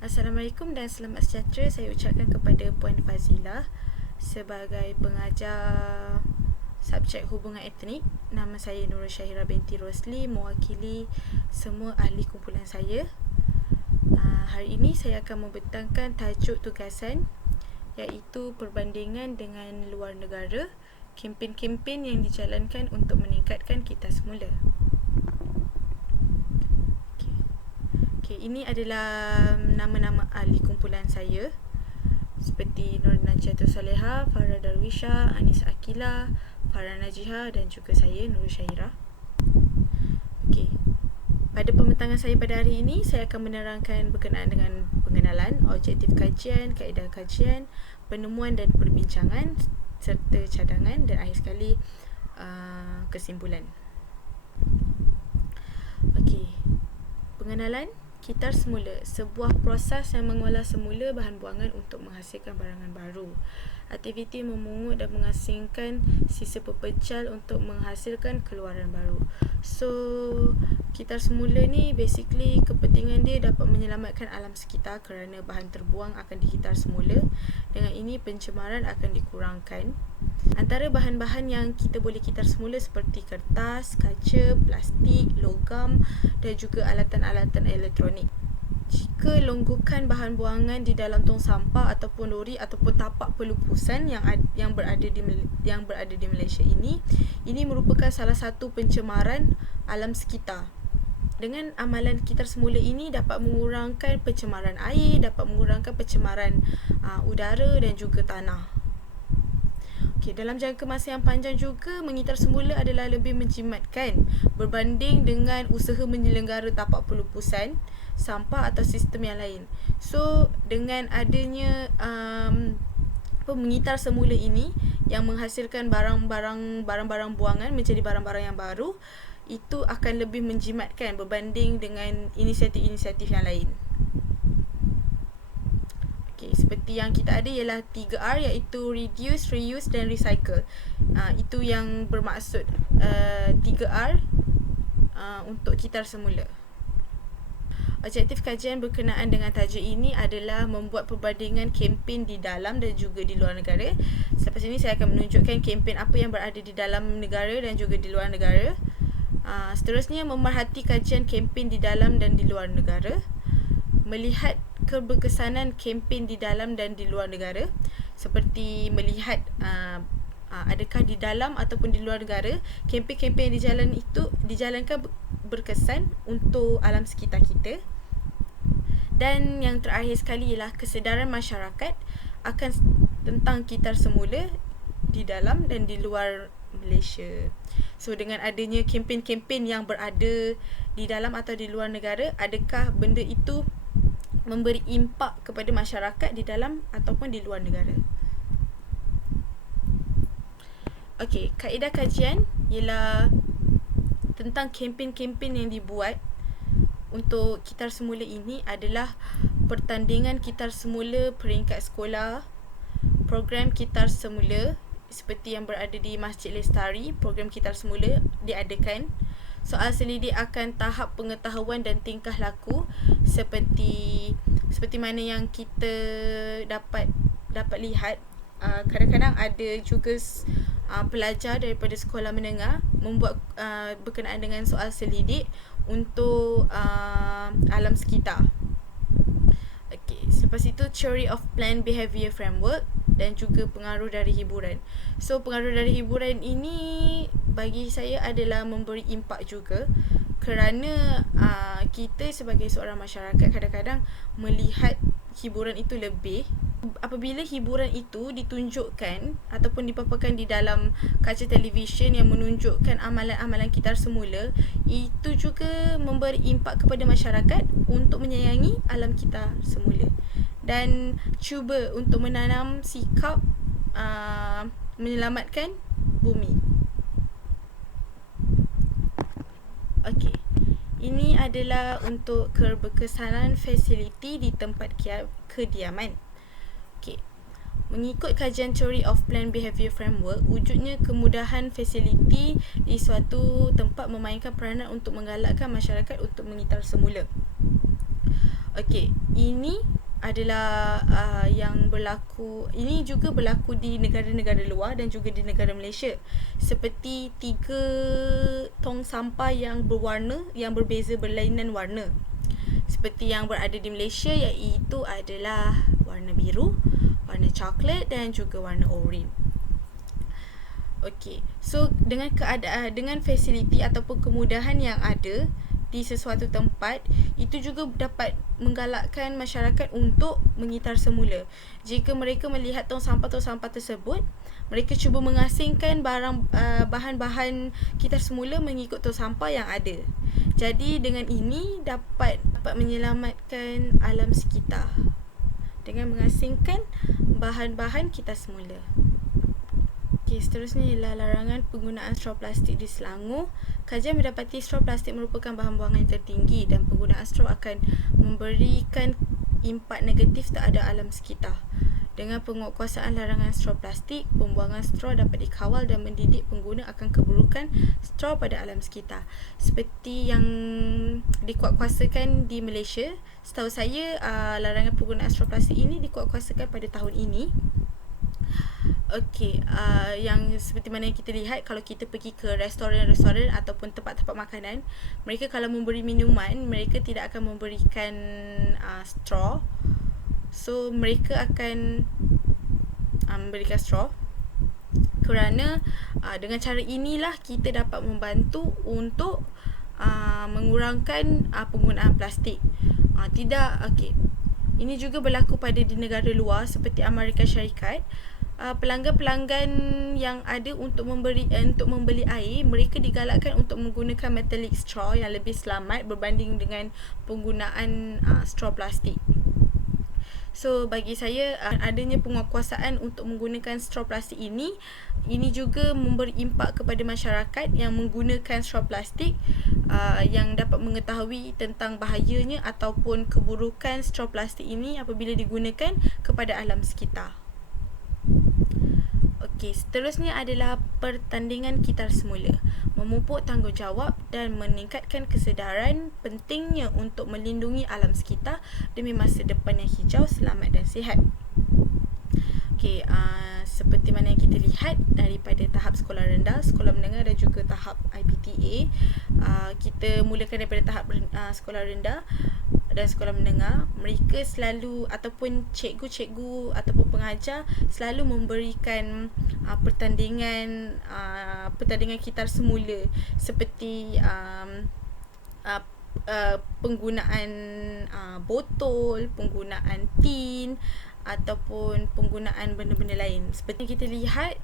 Assalamualaikum dan selamat sejahtera saya ucapkan kepada Puan Fazilah sebagai pengajar subjek hubungan etnik. Nama saya Nurul Syahira binti Rosli, mewakili semua ahli kumpulan saya. Hari ini saya akan membentangkan tajuk tugasan iaitu perbandingan dengan luar negara, kempen-kempen yang dijalankan untuk meningkatkan kitar semula. Ini adalah nama-nama ahli kumpulan saya seperti Nur Najatul Saleha, Farah Darwisha, Anis Akila, Farah Najiha dan juga saya Nurul Syahira. Pada pembentangan saya pada hari ini, saya akan menerangkan berkenaan dengan pengenalan, objektif kajian, kaedah kajian, penemuan dan perbincangan serta cadangan dan akhir sekali kesimpulan. Pengenalan kitar semula, sebuah proses yang mengolah semula bahan buangan untuk menghasilkan barangan baru. Aktiviti memungut dan mengasingkan sisa pepecal untuk menghasilkan keluaran baru. So, kitar semula ni basically kepentingan dia dapat menyelamatkan alam sekitar kerana bahan terbuang akan dikitar semula. Dengan ini pencemaran akan dikurangkan. Antara bahan-bahan yang kita boleh kitar semula seperti kertas, kaca, plastik, logam dan juga alatan-alatan elektronik. Jika longgokan bahan buangan di dalam tong sampah ataupun lori ataupun tapak pelupusan yang berada di Malaysia ini merupakan salah satu pencemaran alam sekitar. Dengan amalan kitar semula ini dapat mengurangkan pencemaran air, dapat mengurangkan pencemaran udara dan juga tanah. Dalam jangka masa yang panjang juga, mengitar semula adalah lebih menjimatkan berbanding dengan usaha menyelenggara tapak pelupusan, sampah atau sistem yang lain. So, dengan adanya mengitar semula ini yang menghasilkan barang-barang buangan menjadi barang-barang yang baru, itu akan lebih menjimatkan berbanding dengan inisiatif-inisiatif yang lain. Seperti yang kita ada ialah 3R iaitu reduce, reuse dan recycle. Itu yang bermaksud 3R untuk kitar semula. Objektif kajian berkenaan dengan tajuk ini adalah membuat perbandingan kempen di dalam dan juga di luar negara. Selepas ini saya akan menunjukkan kempen apa yang berada di dalam negara dan juga di luar negara. Seterusnya, memerhati kajian kempen di dalam dan di luar negara. Melihat keberkesanan kempen di dalam dan di luar negara, seperti melihat adakah di dalam ataupun di luar negara kempen-kempen yang dijalankan berkesan untuk alam sekitar kita. Dan yang terakhir sekali ialah kesedaran masyarakat akan tentang kitar semula di dalam dan di luar Malaysia. So, dengan adanya kempen-kempen yang berada di dalam atau di luar negara, adakah benda itu memberi impak kepada masyarakat di dalam ataupun di luar negara? Kaedah kajian ialah tentang kempen-kempen yang dibuat untuk kitar semula ini adalah pertandingan kitar semula peringkat sekolah, program kitar semula seperti yang berada di Masjid Lestari. Program kitar semula diadakan. Soal selidik akan tahap pengetahuan dan tingkah laku seperti mana yang kita dapat lihat. Kadang-kadang ada juga pelajar daripada sekolah menengah membuat berkenaan dengan soal selidik untuk alam sekitar. Selepas itu, Theory of Planned Behaviour Framework dan juga pengaruh dari hiburan. So, pengaruh dari hiburan ini bagi saya adalah memberi impak juga, kerana kita sebagai seorang masyarakat kadang-kadang melihat hiburan itu lebih. Apabila hiburan itu ditunjukkan ataupun dipaparkan di dalam kaca televisyen yang menunjukkan amalan-amalan kitar semula, itu juga memberi impak kepada masyarakat untuk menyayangi alam kitar semula dan cuba untuk menanam sikap menyelamatkan bumi. Ini adalah untuk keberkesanan fasiliti di tempat kediaman. Mengikut kajian Theory of Planned Behaviour Framework, wujudnya kemudahan fasiliti di suatu tempat memainkan peranan untuk menggalakkan masyarakat untuk mengitar semula. Okey, ini adalah yang berlaku, ini juga berlaku di negara-negara luar dan juga di negara Malaysia. Seperti 3 tong sampah yang berwarna, yang berbeza berlainan warna. Seperti yang berada di Malaysia, iaitu adalah warna biru, warna coklat dan juga warna oranye. Okey, so dengan keadaan, dengan fasiliti ataupun kemudahan yang ada di sesuatu tempat, itu juga dapat menggalakkan masyarakat untuk mengitar semula. Jika mereka melihat tong sampah tersebut, mereka cuba mengasingkan bahan-bahan kitar semula mengikut tong sampah yang ada. Jadi dengan ini dapat menyelamatkan alam sekitar dengan mengasingkan bahan-bahan kitar semula. Okey, seterusnya ialah larangan penggunaan straw plastik di Selangor. Kajian mendapati straw plastik merupakan bahan buangan yang tertinggi dan penggunaan straw akan memberikan impak negatif terhadap alam sekitar. Dengan penguatkuasaan larangan straw plastik, pembuangan straw dapat dikawal dan mendidik pengguna akan keburukan straw pada alam sekitar. Seperti yang dikuatkuasakan di Malaysia, setahu saya larangan penggunaan straw plastik ini dikuatkuasakan pada tahun ini. Okey, yang seperti mana yang kita lihat, kalau kita pergi ke restoran-restoran ataupun tempat-tempat makanan, mereka kalau memberi minuman, mereka tidak akan memberikan straw. So mereka akan memberikan straw kerana dengan cara inilah kita dapat membantu untuk mengurangkan penggunaan plastik. Okey. Ini juga berlaku pada di negara luar seperti Amerika Syarikat. Pelanggan-pelanggan yang ada untuk membeli air, mereka digalakkan untuk menggunakan metallic straw yang lebih selamat berbanding dengan penggunaan straw plastik. So bagi saya, adanya penguatkuasaan untuk menggunakan straw plastik ini juga memberi impak kepada masyarakat yang menggunakan straw plastik, yang dapat mengetahui tentang bahayanya ataupun keburukan straw plastik ini apabila digunakan kepada alam sekitar. Okey, seterusnya adalah pertandingan kitar semula. Memupuk tanggungjawab dan meningkatkan kesedaran pentingnya untuk melindungi alam sekitar demi masa depan yang hijau, selamat dan sihat. Okey, seperti mana yang kita lihat daripada tahap sekolah rendah, sekolah menengah dan juga tahap IPTA, kita mulakan daripada tahap sekolah rendah dan sekolah menengah, mereka selalu ataupun cikgu-cikgu ataupun pengajar selalu memberikan pertandingan kitar semula seperti penggunaan botol, penggunaan tin ataupun penggunaan benda-benda lain. Seperti kita lihat,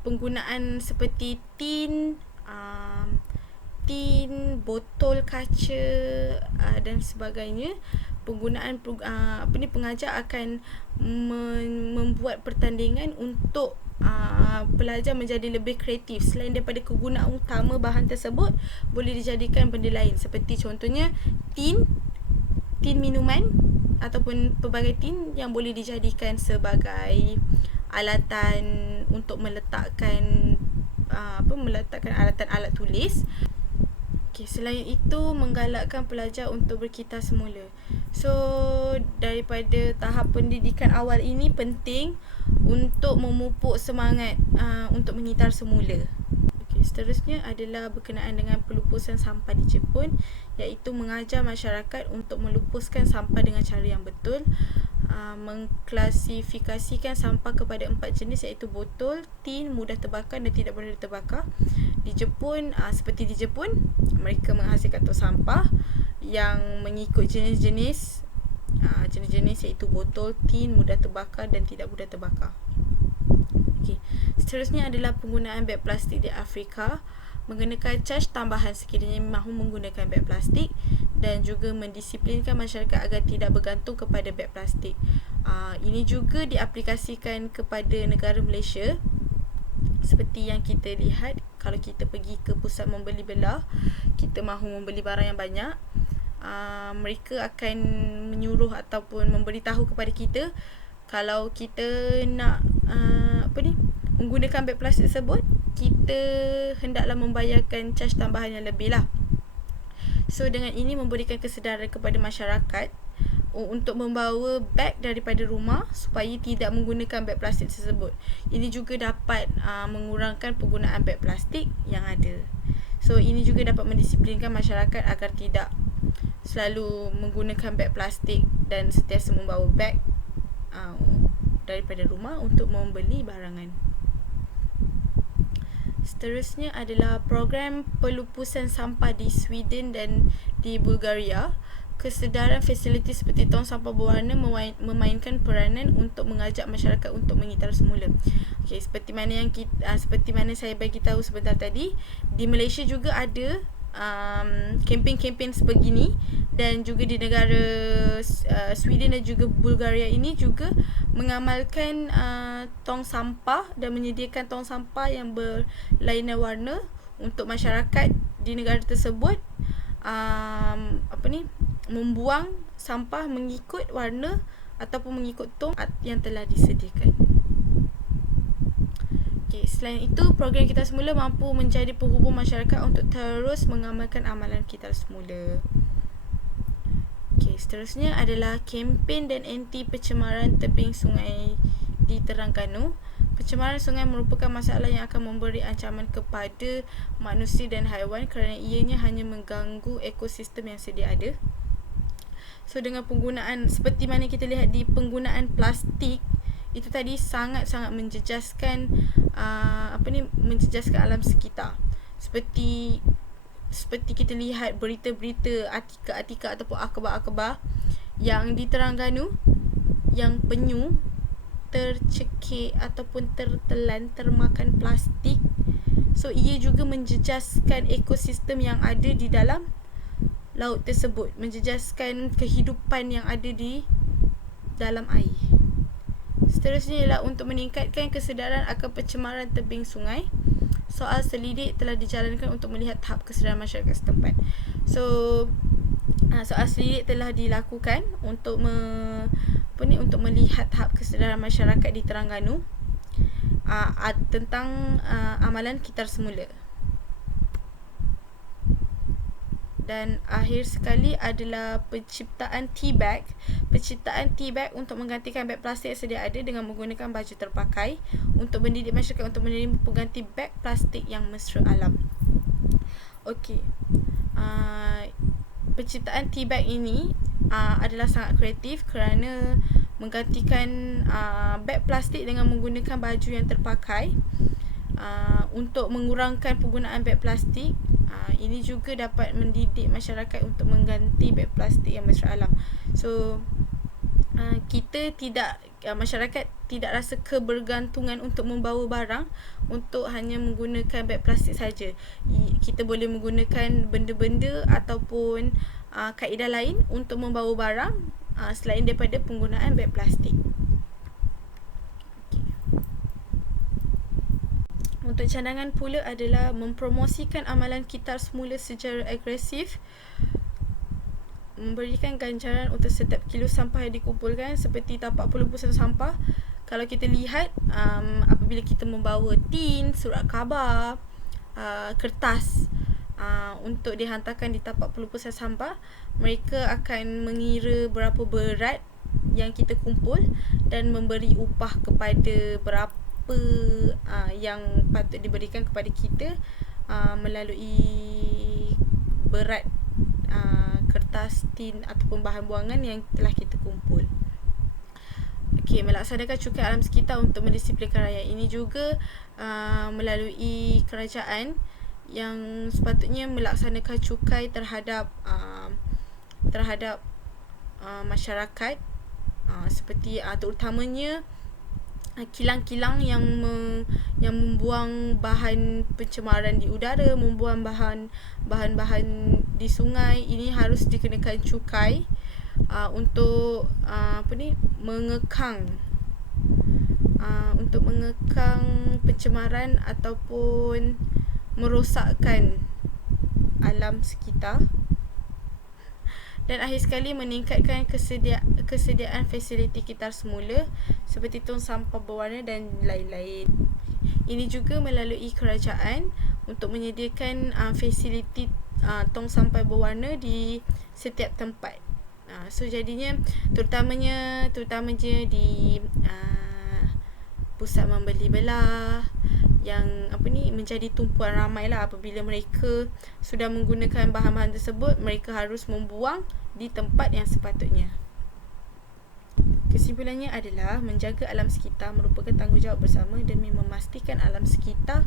penggunaan seperti tin, botol kaca dan sebagainya, penggunaan pengajar akan membuat pertandingan untuk pelajar menjadi lebih kreatif. Selain daripada kegunaan utama bahan tersebut, boleh dijadikan benda lain seperti contohnya tin minuman ataupun pelbagai tin yang boleh dijadikan sebagai alatan untuk meletakkan alatan alat tulis. Okay, selain itu menggalakkan pelajar untuk berkitar semula. So daripada tahap pendidikan awal ini penting untuk memupuk semangat untuk mengitar semula. Okay, seterusnya adalah berkenaan dengan pelupusan sampah di Jepun, iaitu mengajar masyarakat untuk melupuskan sampah dengan cara yang betul. Mengklasifikasikan sampah kepada 4 jenis, iaitu botol, tin, mudah terbakar dan tidak boleh terbakar. Di Jepun, seperti di Jepun, mereka menghasilkan tong sampah yang mengikut jenis-jenis iaitu botol, tin, mudah terbakar dan tidak mudah terbakar. Okay. Seterusnya adalah penggunaan beg plastik di Afrika. Mengenakan caj tambahan sekiranya mahu menggunakan beg plastik dan juga mendisiplinkan masyarakat agar tidak bergantung kepada beg plastik. Ini juga diaplikasikan kepada negara Malaysia. Seperti yang kita lihat, kalau kita pergi ke pusat membeli belah, kita mahu membeli barang yang banyak, mereka akan menyuruh ataupun memberitahu kepada kita kalau kita nak menggunakan beg plastik tersebut, kita hendaklah membayarkan caj tambahan yang lebih lah. So dengan ini memberikan kesedaran kepada masyarakat untuk membawa beg daripada rumah supaya tidak menggunakan beg plastik tersebut. Ini juga dapat mengurangkan penggunaan beg plastik yang ada. So ini juga dapat mendisiplinkan masyarakat agar tidak selalu menggunakan beg plastik dan sentiasa membawa beg daripada rumah untuk membeli barangan. Seterusnya adalah program pelupusan sampah di Sweden dan di Bulgaria. Kesedaran fasiliti seperti tong sampah berwarna memainkan peranan untuk mengajak masyarakat untuk mengitar semula. Okey, seperti mana saya bagi tahu sebentar tadi, di Malaysia juga ada kempen-kempen sebegini, dan juga di negara Sweden dan juga Bulgaria ini juga mengamalkan tong sampah dan menyediakan tong sampah yang berlainan warna untuk masyarakat di negara tersebut membuang sampah mengikut warna ataupun mengikut tong yang telah disediakan. Okay, selain itu, program Kitar Semula mampu menjadi penghubung masyarakat untuk terus mengamalkan amalan Kitar Semula. Okay, seterusnya adalah kempen dan anti pencemaran tebing sungai di Terengganu. Pencemaran sungai merupakan masalah yang akan memberi ancaman kepada manusia dan haiwan kerana ianya hanya mengganggu ekosistem yang sedia ada. So dengan penggunaan, seperti mana kita lihat di penggunaan plastik itu tadi, sangat-sangat menjejaskan menjejaskan alam sekitar. Seperti kita lihat berita-berita, artikel-artikel ataupun akhbar-akhbar yang di Terengganu yang penyu tercekik ataupun termakan plastik. So ia juga menjejaskan ekosistem yang ada di dalam laut tersebut, menjejaskan kehidupan yang ada di dalam air. Seterusnya ialah untuk meningkatkan kesedaran akan pencemaran tebing sungai. Soal selidik telah dijalankan untuk melihat tahap kesedaran masyarakat setempat. So soal selidik telah dilakukan untuk untuk melihat tahap kesedaran masyarakat di Terengganu tentang amalan Kitar Semula. Dan akhir sekali adalah penciptaan tea bag. Penciptaan tea bag untuk menggantikan beg plastik yang sedia ada dengan menggunakan baju terpakai untuk mendidik masyarakat untuk menerima pengganti beg plastik yang mesra alam. Okey. Penciptaan tea bag ini adalah sangat kreatif kerana menggantikan beg plastik dengan menggunakan baju yang terpakai untuk mengurangkan penggunaan beg plastik. Ini juga dapat mendidik masyarakat untuk mengganti beg plastik yang mesra alam. So masyarakat tidak rasa kebergantungan untuk membawa barang untuk hanya menggunakan beg plastik saja. Kita boleh menggunakan benda-benda ataupun kaedah lain untuk membawa barang selain daripada penggunaan beg plastik. Untuk cadangan pula adalah mempromosikan amalan Kitar Semula secara agresif, memberikan ganjaran untuk setiap kilo sampah yang dikumpulkan, seperti tapak pelupusan sampah. Kalau kita lihat, apabila kita membawa tin, surat khabar, kertas untuk dihantarkan di tapak pelupusan sampah, mereka akan mengira berapa berat yang kita kumpul dan memberi upah kepada berapa yang patut diberikan kepada kita melalui berat kertas, tin ataupun bahan buangan yang telah kita kumpul. Okey, melaksanakan cukai alam sekitar untuk mendisiplinkan rakyat. Ini juga melalui kerajaan yang sepatutnya melaksanakan cukai terhadap masyarakat, seperti terutamanya kilang-kilang yang membuang bahan pencemaran di udara, membuang bahan-bahan di sungai. Ini harus dikenakan cukai untuk mengekang pencemaran ataupun merosakkan alam sekitar. Dan akhir sekali, meningkatkan kesediaan fasiliti Kitar Semula seperti tong sampah berwarna dan lain-lain. Ini juga melalui kerajaan untuk menyediakan fasiliti tong sampah berwarna di setiap tempat. So jadinya terutamanya di pusat membeli belah yang menjadi tumpuan ramai lah. Apabila mereka sudah menggunakan bahan-bahan tersebut, mereka harus membuang di tempat yang sepatutnya. Kesimpulannya adalah menjaga alam sekitar merupakan tanggungjawab bersama demi memastikan alam sekitar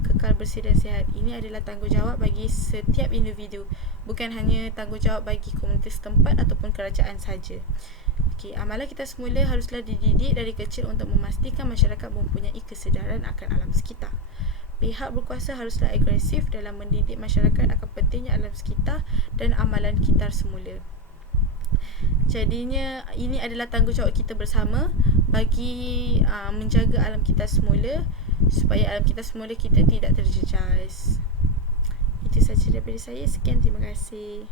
kekal bersih dan sihat. Ini adalah tanggungjawab bagi setiap individu, bukan hanya tanggungjawab bagi komunitas setempat ataupun kerajaan sahaja. Amalan kita semula haruslah dididik dari kecil untuk memastikan masyarakat mempunyai kesedaran akan alam sekitar. Pihak berkuasa haruslah agresif dalam mendidik masyarakat akan pentingnya alam sekitar dan amalan kita semula. Jadinya ini adalah tanggungjawab kita bersama bagi menjaga alam kita semula, supaya alam kita semula kita tidak terjejas. Itu sahaja daripada saya. Sekian, terima kasih.